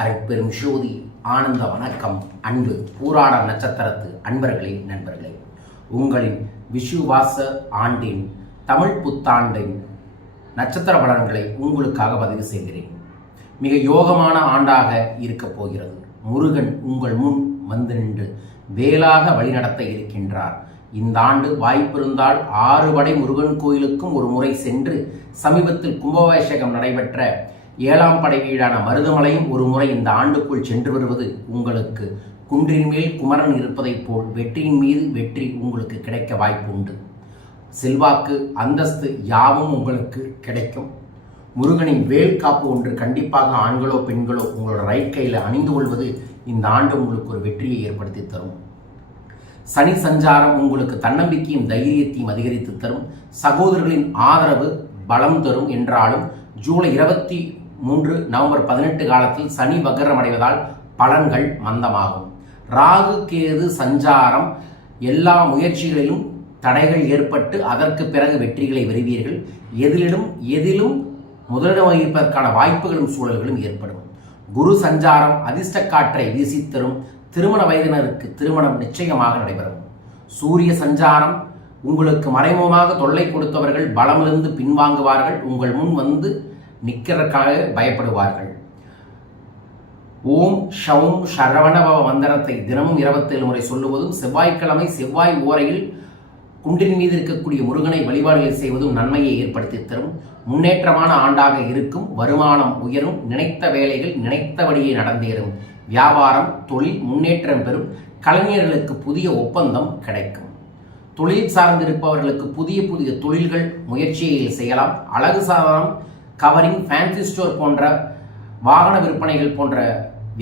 அருட்பெரும் ஜோதி ஆனந்த வணக்கம். அன்பு பூராட நட்சத்திரத்து அன்பர்களே, நண்பர்களே, உங்களின் விசுவாச ஆண்டின் தமிழ் புத்தாண்டின் நட்சத்திர பலன்களை உங்களுக்காக பதிவு செய்கிறேன். மிக யோகமான ஆண்டாக இருக்கப் போகிறது. முருகன் உங்கள் முன் வந்து நின்று வேலாக வழிநடத்த இருக்கின்றார். இந்த ஆண்டு வாய்ப்பிருந்தால் 6 படை முருகன் கோயிலுக்கும் ஒரு முறை சென்று, சமீபத்தில் கும்பாபிஷேகம் நடைபெற்ற 7ஆம் படை வீடான மருதமலையும் ஒரு முறை இந்த ஆண்டுக்குள் சென்று வருவது உங்களுக்கு குன்றின் மேல் குமரன் இருப்பதைப் போல் வெற்றியின் மீது வெற்றி உங்களுக்கு கிடைக்க வாய்ப்பு உண்டு. செல்வாக்கு, அந்தஸ்து யாவும் உங்களுக்கு கிடைக்கும். முருகனின் வேல் காப்பு ஒன்று கண்டிப்பாக ஆண்களோ பெண்களோ உங்களோட ரைட் கையில் அணிந்து கொள்வது இந்த ஆண்டு உங்களுக்கு ஒரு வெற்றியை ஏற்படுத்தி தரும். சனி சஞ்சாரம் உங்களுக்கு தன்னம்பிக்கையும் தைரியத்தையும் அதிகரித்து தரும். சகோதரர்களின் ஆதரவு பலம் தரும். என்றாலும் ஜூலை 23 நவம்பர் 18 காலத்தில் சனி வக்ரம் அடைவதால் பலன்கள் மந்தமாகும். ராகு கேது சஞ்சாரம் எல்லா முயற்சிகளிலும் தடைகள் ஏற்பட்டு அதற்கு பிறகு வெற்றிகளை பெறுவீர்கள். எதிலும் முதலிடம் வகிப்பதற்கான வாய்ப்புகளும் சூழல்களும் ஏற்படும். குரு சஞ்சாரம் அதிர்ஷ்ட காற்றை வீசித்தரும். திருமண வயதினருக்கு திருமணம் நிச்சயமாக நடைபெறும். சூரிய சஞ்சாரம் உங்களுக்கு மறைமுகமாக தொல்லை கொடுத்தவர்கள் பலமிருந்து பின்வாங்குவார்கள். உங்கள் முன் வந்து நிற்கிறதுக்காக பயப்படுவார்கள். ஓம் ஷவும் சரவணபவ மந்திரத்தை தினமும் 27 முறை சொல்லுவதும், செவ்வாய்க்கிழமை செவ்வாய் ஓரையில் குன்றின் மீது இருக்கக்கூடிய முருகனை வழிபாடுகள் செய்வதும் நன்மையை ஏற்படுத்தி தரும். முன்னேற்றமான ஆண்டாக இருக்கும். வருமானம் உயரும். நினைத்த வேலைகள் நினைத்தபடியே நடந்தேறும். வியாபாரம் தொழில் முன்னேற்றம் பெறும். கலைஞர்களுக்கு புதிய ஒப்பந்தம் கிடைக்கும். தொழில் சார்ந்திருப்பவர்களுக்கு புதிய தொழில்கள் முயற்சியில் செய்யலாம். அழகு சாதனம், கவரிங், ஃபேன்சி ஸ்டோர் போன்ற வாகன விற்பனைகள் போன்ற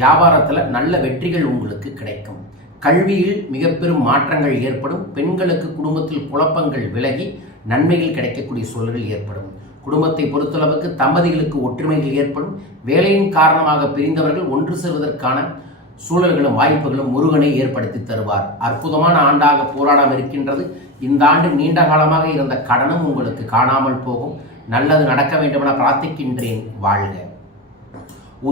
வியாபாரத்தில் நல்ல வெற்றிகள் உங்களுக்கு கிடைக்கும். கல்வியில் மிக பெரும் மாற்றங்கள் ஏற்படும். பெண்களுக்கு குடும்பத்தில் குழப்பங்கள் விலகி நன்மைகள் கிடைக்கக்கூடிய சூழல்கள் ஏற்படும். குடும்பத்தை பொறுத்தளவுக்கு தம்பதிகளுக்கு ஒற்றுமைகள் ஏற்படும். வேலையின் காரணமாக பிரிந்தவர்கள் ஒன்று சேர்வதற்கான சூழல்களும் வாய்ப்புகளும் முருகனை ஏற்படுத்தி தருவார். அற்புதமான ஆண்டாக போராடாமல் இருக்கின்றது. இந்த ஆண்டு நீண்ட காலமாக இருந்த கடனும் உங்களுக்கு காணாமல் போகும். நல்லது நடக்க வேண்டுமென பிரார்த்திக்கின்றேன். வாழ்க.